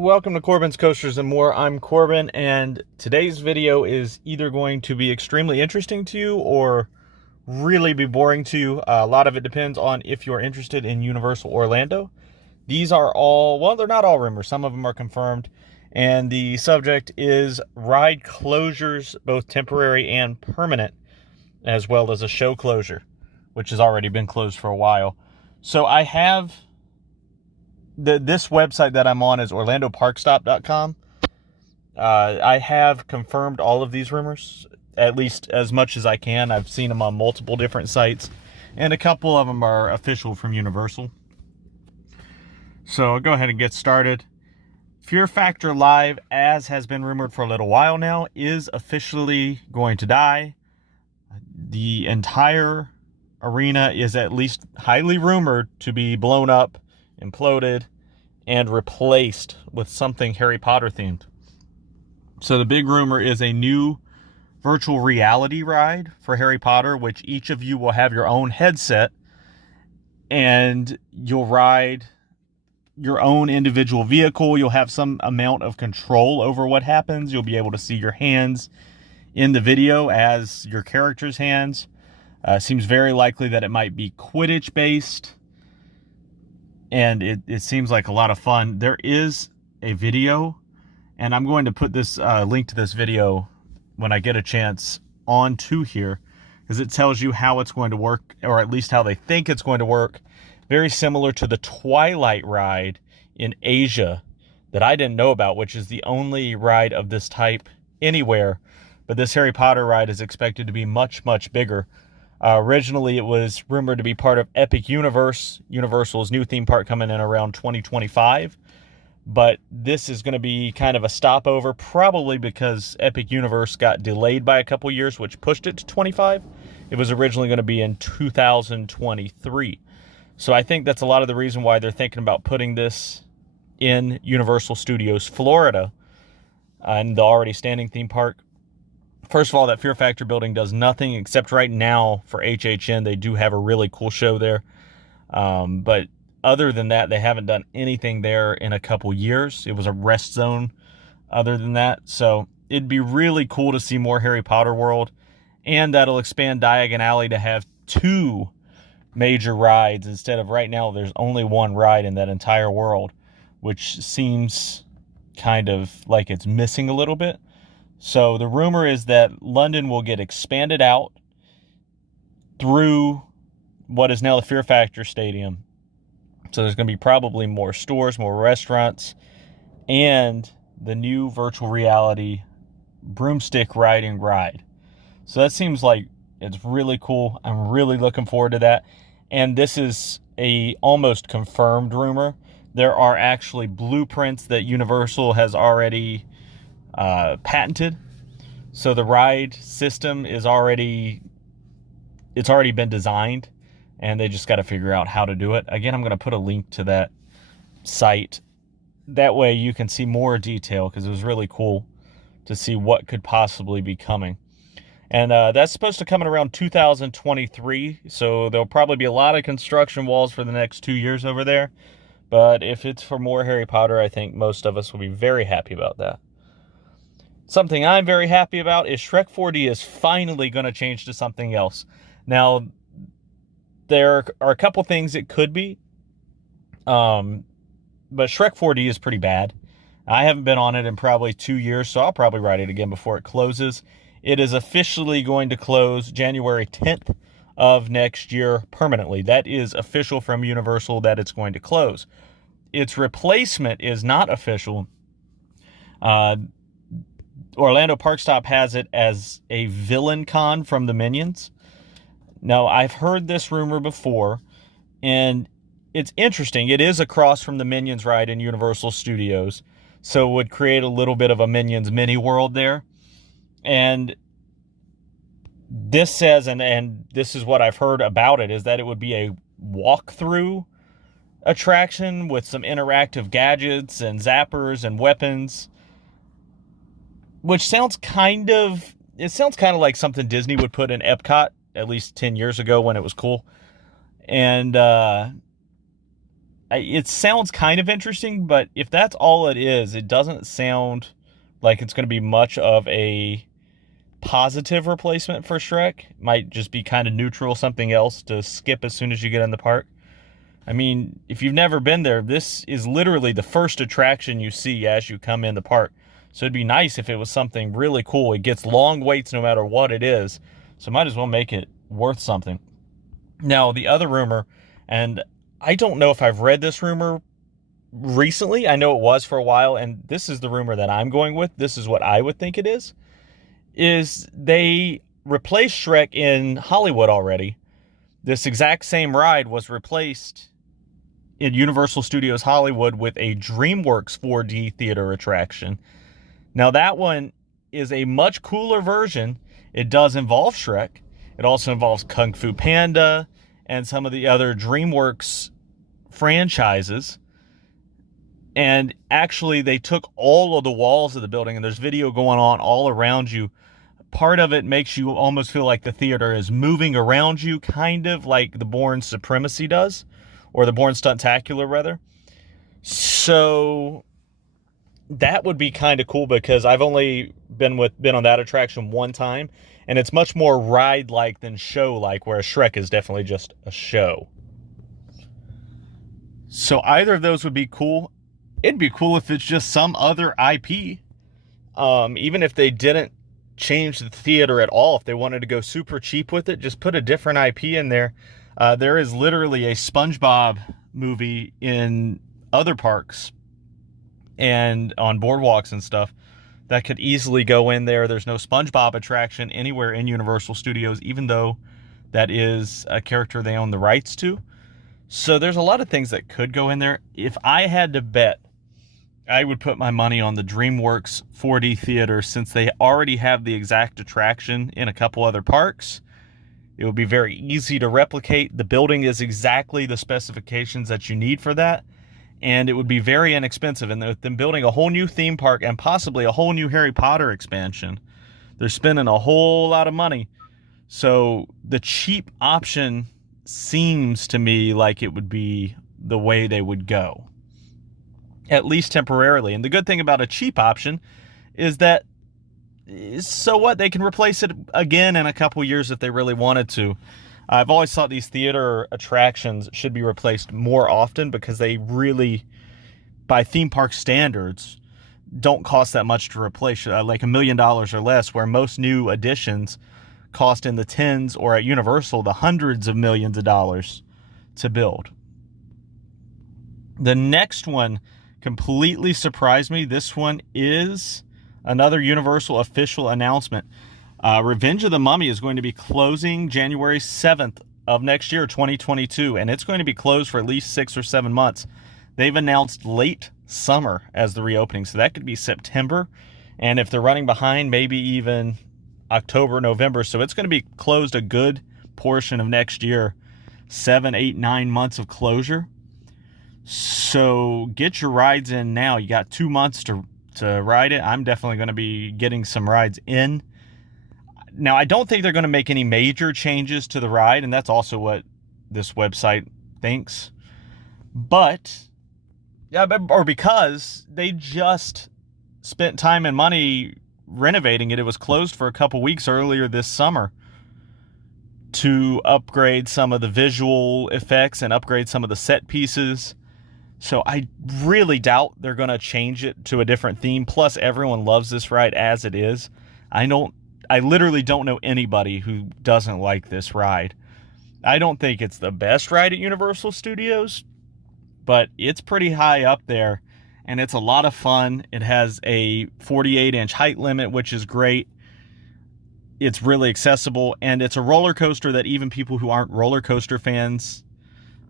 Welcome to Corbin's Coasters and More. I'm Corbin, and today's video is either going to be extremely interesting to you or really be boring to you. A lot of it depends on if you're interested in Universal Orlando. These are all, well, they're not all rumors. Some of them are confirmed. And the subject is ride closures, both temporary and permanent, as well as a show closure, which has already been closed for a while. So I have... This website that I'm on is orlandoparkstop.com. I have confirmed all of these rumors, at least as much as I can. I've seen them on multiple different sites, and a couple of them are official from Universal. So I'll go ahead and get started. Fear Factor Live, as has been rumored for a little while now, is officially going to die. The entire arena is at least highly rumored to be blown up, imploded, and replaced with something Harry Potter themed. So the big rumor is a new virtual reality ride for Harry Potter, which each of you will have your own headset and you'll ride your own individual vehicle. You'll have some amount of control over what happens. You'll be able to see your hands in the video as your character's hands. Seems very likely that it might be Quidditch based. And it seems like a lot of fun. There is a video, and I'm going to put this link to this video when I get a chance onto here, because it tells you how it's going to work, or at least how they think it's going to work. Very similar to the Twilight ride in Asia that I didn't know about, which is the only ride of this type anywhere. But this Harry Potter ride is expected to be much, much bigger. Originally, it was rumored to be part of Epic Universe, Universal's new theme park coming in around 2025. But this is going to be kind of a stopover, probably because Epic Universe got delayed by a couple years, which pushed it to 25. It was originally going to be in 2023. So I think that's a lot of the reason why they're thinking about putting this in Universal Studios Florida, and the already standing theme park. First of all, that Fear Factor building does nothing except right now for HHN. They do have a really cool show there. But other than that, they haven't done anything there in a couple years. It was a rest zone other than that. So it'd be really cool to see more Harry Potter World. And that'll expand Diagon Alley to have two major rides instead of right now there's only one ride in that entire world, which seems kind of like it's missing a little bit. So the rumor is that London will get expanded out through what is now the Fear Factor Stadium. So there's going to be probably more stores, more restaurants, and the new virtual reality broomstick riding ride. So that seems like it's really cool. I'm really looking forward to that. And this is a almost confirmed rumor. There are actually blueprints that Universal has already patented. So the ride system is already been designed, and they just got to figure out how to do it. Again, I'm going to put a link to that site. That way you can see more detail, because it was really cool to see what could possibly be coming. And that's supposed to come in around 2023. So there'll probably be a lot of construction walls for the next 2 years over there. But if it's for more Harry Potter, I think most of us will be very happy about that. Something I'm very happy about is Shrek 4D is finally going to change to something else. Now, there are a couple things it could be. But Shrek 4D is pretty bad. I haven't been on it in probably 2 years, so I'll probably ride it again before it closes. It is officially going to close January 10th of next year permanently. That is official from Universal that it's going to close. Its replacement is not official. Orlando Parkstop has it as a villain con from the Minions. Now, I've heard this rumor before, and it's interesting. It is across from the Minions ride in Universal Studios, so it would create a little bit of a Minions mini world there. And this says, and this is what I've heard about it, is that it would be a walkthrough attraction with some interactive gadgets and zappers and weapons, which sounds kind of like something Disney would put in Epcot at least 10 years ago when it was cool. And it sounds kind of interesting, but if that's all it is, it doesn't sound like it's going to be much of a positive replacement for Shrek. It might just be kind of neutral, something else to skip as soon as you get in the park. I mean, if you've never been there, this is literally the first attraction you see as you come in the park. So it'd be nice if it was something really cool. It gets long waits no matter what it is. So might as well make it worth something. Now, the other rumor, and I don't know if I've read this rumor recently. I know it was for a while, and this is the rumor that I'm going with. This is what I would think it is they replaced Shrek in Hollywood already. This exact same ride was replaced in Universal Studios Hollywood with a DreamWorks 4D theater attraction. Now, that one is a much cooler version. It does involve Shrek. It also involves Kung Fu Panda and some of the other DreamWorks franchises. And actually, they took all of the walls of the building, and there's video going on all around you. Part of it makes you almost feel like the theater is moving around you, kind of like the Bourne Supremacy does, or the Bourne Stuntacular, rather. So that would be kind of cool, because I've only been on that attraction one time, and it's much more ride-like than show-like, whereas Shrek is definitely just a show. So either of those would be cool. It'd be cool if it's just some other IP. Even if they didn't change the theater at all, if they wanted to go super cheap with it, just put a different IP in there. There is literally a SpongeBob movie in other parks and on boardwalks and stuff that could easily go in there. There's no SpongeBob attraction anywhere in Universal Studios, even though that is a character they own the rights to. So there's a lot of things that could go in there. If I had to bet, I would put my money on the DreamWorks 4D theater, since they already have the exact attraction in a couple other parks. It would be very easy to replicate. The building is exactly the specifications that you need for that, and it would be very inexpensive. And with them building a whole new theme park and possibly a whole new Harry Potter expansion, they're spending a whole lot of money. So the cheap option seems to me like it would be the way they would go, at least temporarily. And the good thing about a cheap option is that, so what, they can replace it again in a couple years if they really wanted to. I've always thought these theater attractions should be replaced more often, because they really, by theme park standards, don't cost that much to replace, like $1 million or less, where most new additions cost in the tens, or at Universal, the hundreds of millions of dollars to build. The next one completely surprised me. This one is another Universal official announcement. Revenge of the Mummy is going to be closing January 7th of next year, 2022, and it's going to be closed for at least 6 or 7 months. They've announced late summer as the reopening, so that could be September, and if they're running behind, maybe even October, November. So it's going to be closed a good portion of next year, 7, 8, 9 months of closure. So get your rides in now. You got 2 months to ride it. I'm definitely going to be getting some rides in. Now, I don't think they're going to make any major changes to the ride, and that's also what this website thinks. But, yeah, or because they just spent time and money renovating it. It was closed for a couple weeks earlier this summer to upgrade some of the visual effects and upgrade some of the set pieces. So I really doubt they're going to change it to a different theme. Plus, everyone loves this ride as it is. I literally don't know anybody who doesn't like this ride. I don't think it's the best ride at Universal Studios, but it's pretty high up there, and it's a lot of fun. It has a 48-inch height limit, which is great. It's really accessible, and it's a roller coaster that even people who aren't roller coaster fans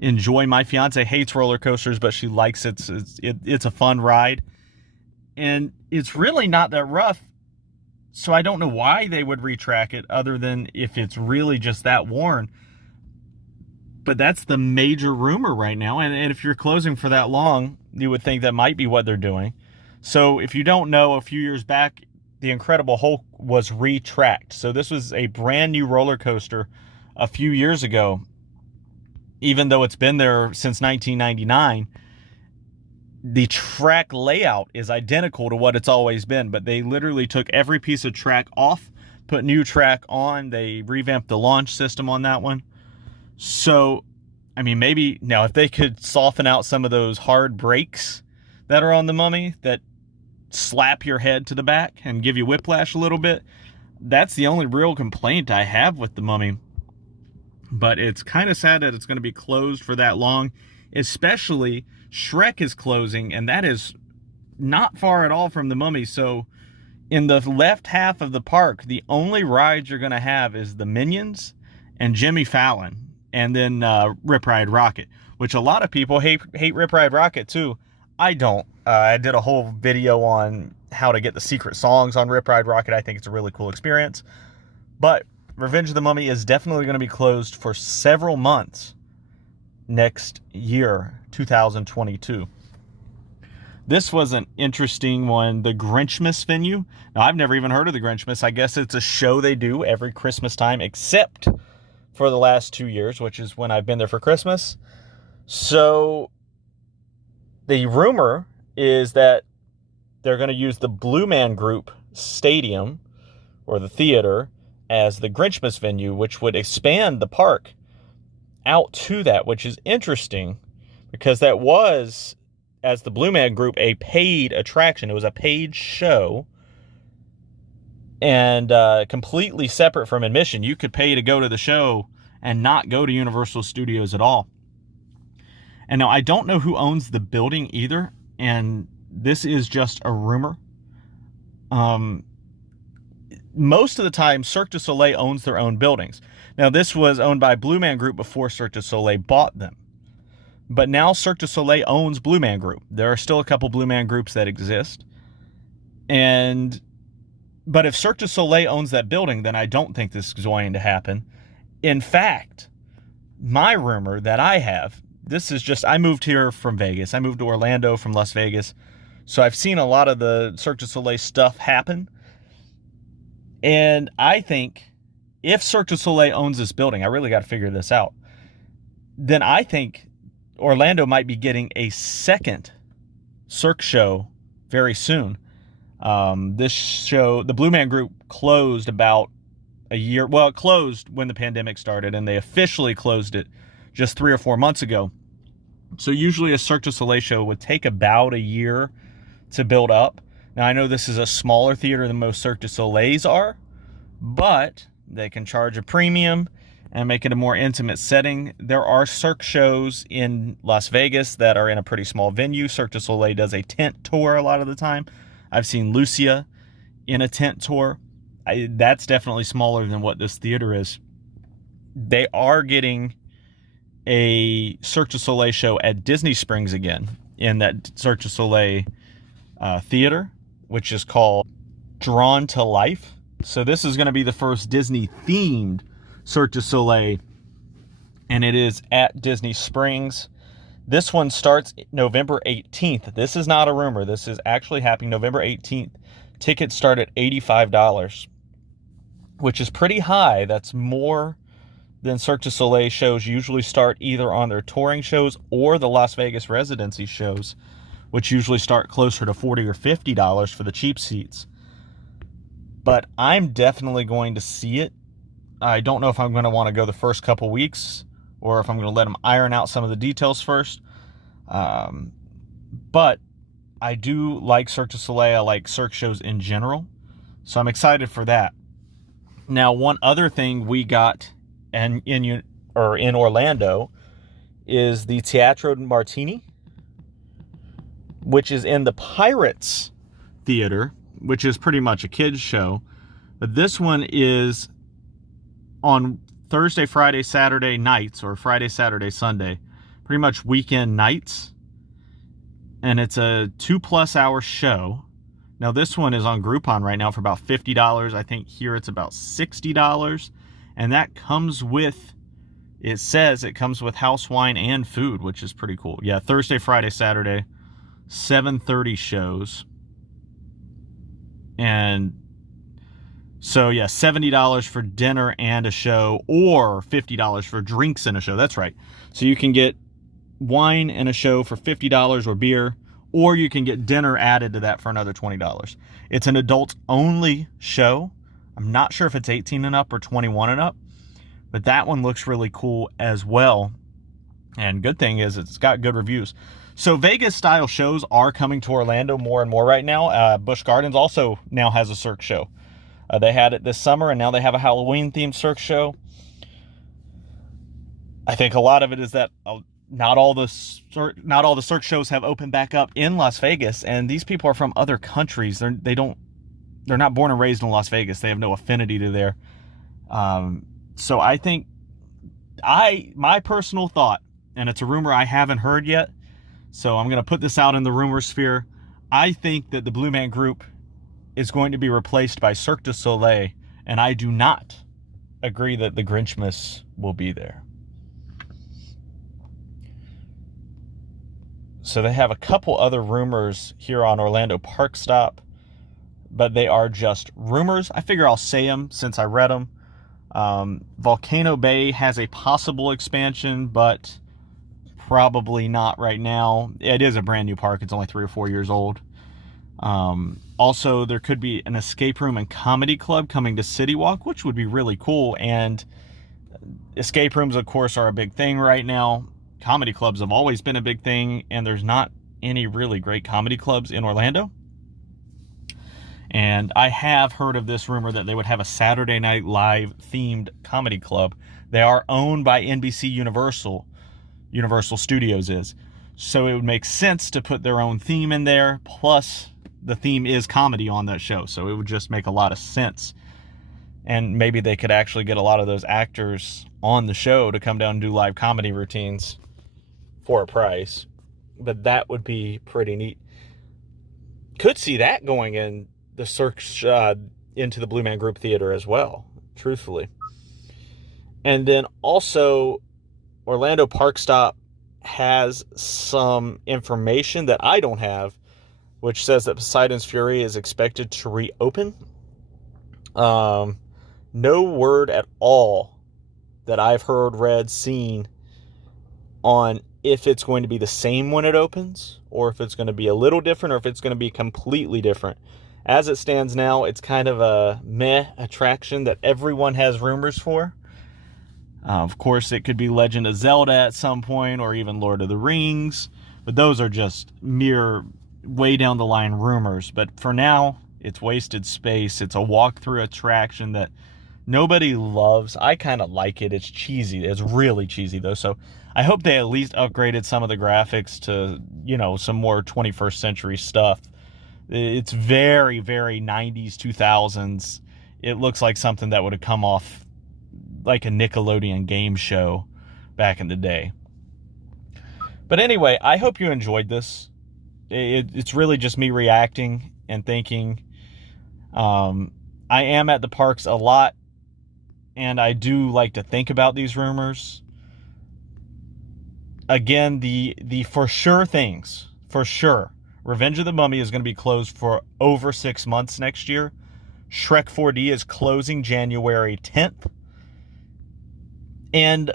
enjoy. My fiance hates roller coasters, but she likes it. It's a fun ride, and it's really not that rough. So I don't know why they would retrack it, other than if it's really just that worn. But that's the major rumor right now. And if you're closing for that long, you would think that might be what they're doing. So if you don't know, a few years back, the Incredible Hulk was retracked. So this was a brand new roller coaster a few years ago. even though it's been there since 1999, the track layout is identical to what it's always been, but they literally took every piece of track off, put new track on. They revamped the launch system on that one. So, I mean, maybe now if they could soften out some of those hard brakes that are on the Mummy that slap your head to the back and give you whiplash a little bit, that's the only real complaint I have with the Mummy. But it's kind of sad that it's going to be closed for that long, especially Shrek is closing, and that is not far at all from the Mummy. So in the left half of the park, the only rides you're going to have is the Minions and Jimmy Fallon, and then Rip Ride Rocket, which a lot of people hate Rip Ride Rocket too. I don't. I did a whole video on how to get the secret songs on Rip Ride Rocket. I think it's a really cool experience. But Revenge of the Mummy is definitely going to be closed for several months next year, 2022. This was an interesting one, the Grinchmas venue. Now, I've never even heard of the Grinchmas. I guess it's a show they do every Christmas time, except for the last 2 years, which is when I've been there for Christmas. So the rumor is that they're going to use the Blue Man Group stadium or the theater as the Grinchmas venue, which would expand the park out to that, which is interesting because that was, as the Blue Man Group, a paid attraction. It was a paid show and completely separate from admission. You could pay to go to the show and not go to Universal Studios at all. And now I don't know who owns the building either, and this is just a rumor. Most of the time, Cirque du Soleil owns their own buildings. Now, this was owned by Blue Man Group before Cirque du Soleil bought them. But now Cirque du Soleil owns Blue Man Group. There are still a couple Blue Man Groups that exist. But if Cirque du Soleil owns that building, then I don't think this is going to happen. In fact, my rumor that I have, this is just, I moved here from Vegas. I moved to Orlando from Las Vegas. So I've seen a lot of the Cirque du Soleil stuff happen. And I think if Cirque du Soleil owns this building, I really got to figure this out, then I think Orlando might be getting a second Cirque show very soon. This show, the Blue Man Group, closed about a year. Well, it closed when the pandemic started, and they officially closed it just 3 or 4 months ago. So usually a Cirque du Soleil show would take about a year to build up. Now, I know this is a smaller theater than most Cirque du Soleils are, but they can charge a premium and make it a more intimate setting. There are Cirque shows in Las Vegas that are in a pretty small venue. Cirque du Soleil does a tent tour a lot of the time. I've seen Lucia in a tent tour. That's definitely smaller than what this theater is. They are getting a Cirque du Soleil show at Disney Springs again in that Cirque du Soleil theater, which is called Drawn to Life. So this is going to be the first Disney-themed Cirque du Soleil, and it is at Disney Springs. This one starts November 18th. This is not a rumor. This is actually happening November 18th. Tickets start at $85, which is pretty high. That's more than Cirque du Soleil shows usually start either on their touring shows or the Las Vegas residency shows, which usually start closer to $40 or $50 for the cheap seats. But I'm definitely going to see it. I don't know if I'm going to want to go the first couple weeks or if I'm going to let them iron out some of the details first. But I do like Cirque du Soleil. I like Cirque shows in general. So I'm excited for that. Now, one other thing we got in Orlando is the Teatro Martini, which is in the Pirates Theater, which is pretty much a kids show. But this one is on Thursday, Friday, Saturday nights, or Friday, Saturday, Sunday. Pretty much weekend nights. And it's a 2+ hour show. Now this one is on Groupon right now for about $50. I think here it's about $60. And that comes with, it says it comes with house wine and food, which is pretty cool. Yeah, Thursday, Friday, Saturday, 7:30 shows. And So yeah, $70 for dinner and a show, or $50 for drinks and a show. That's right. So you can get wine and a show for $50 or beer, or you can get dinner added to that for another $20. It's an adult only show. I'm not sure if it's 18 and up or 21 and up, but that one looks really cool as well. And good thing is it's got good reviews. So Vegas style shows are coming to Orlando more and more right now. Busch Gardens also now has a Cirque show. They had it this summer, and now they have a Halloween themed Cirque show. I think a lot of it is that not all the Cirque shows have opened back up in Las Vegas, and these people are from other countries. They're not born and raised in Las Vegas. They have no affinity to there. So I think my personal thought, and it's a rumor I haven't heard yet, so I'm going to put this out in the rumor sphere. I think that the Blue Man Group is going to be replaced by Cirque Du Soleil, and I do not agree that the Grinchmas will be there. So they have a couple other rumors here on Orlando Park Stop, but they are just rumors. I figure I'll say them since I read them. Volcano Bay has a possible expansion, but probably not right now. It is a brand new park. It's only 3 or 4 years old. Also, there could be an escape room and comedy club coming to Citywalk, which would be really cool. And escape rooms, of course, are a big thing right now. Comedy clubs have always been a big thing, and there's not any really great comedy clubs in Orlando. And I have heard of this rumor that they would have a Saturday Night Live themed comedy club. They are owned by NBC Universal Studios is. So it would make sense to put their own theme in there. Plus, the theme is comedy on that show. So it would just make a lot of sense. And maybe they could actually get a lot of those actors on the show to come down and do live comedy routines for a price. But that would be pretty neat. Could see that going in the Cirque into the Blue Man Group Theater as well, truthfully. And then also, Orlando Park Stop has some information that I don't have, which says that Poseidon's Fury is expected to reopen. No word at all that I've heard, read, seen on if it's going to be the same when it opens, or if it's going to be a little different, or if it's going to be completely different. As it stands now, it's kind of a meh attraction that everyone has rumors for. Of course, it could be Legend of Zelda at some point, or even Lord of the Rings. But those are just mere way down the line rumors. But for now, it's wasted space. It's a walkthrough attraction that nobody loves. I kind of like it. It's cheesy. It's really cheesy, though. So I hope they at least upgraded some of the graphics to, some more 21st century stuff. It's very, very 90s, 2000s. It looks like something that would have come off like a Nickelodeon game show back in the day. But anyway, I hope you enjoyed this. It's really just me reacting and thinking. I am at the parks a lot, and I do like to think about these rumors. Again, the for sure things, for sure. Revenge of the Mummy is going to be closed for over 6 months next year. Shrek 4D is closing January 10th. And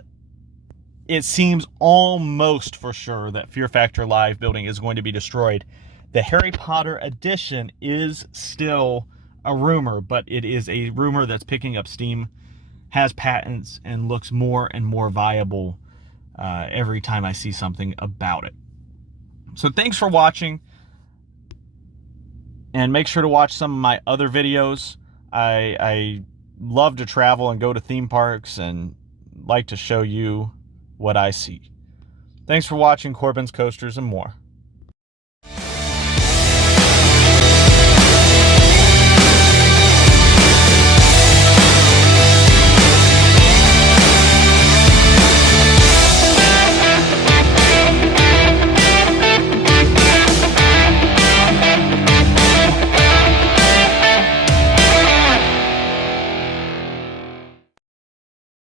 it seems almost for sure that Fear Factor Live building is going to be destroyed. The Harry Potter edition is still a rumor, but it is a rumor that's picking up steam, has patents, and looks more and more viable every time I see something about it. So thanks for watching. And make sure to watch some of my other videos. I love to travel and go to theme parks and like to show you what I see. Thanks for watching Corbin's Coasters and more.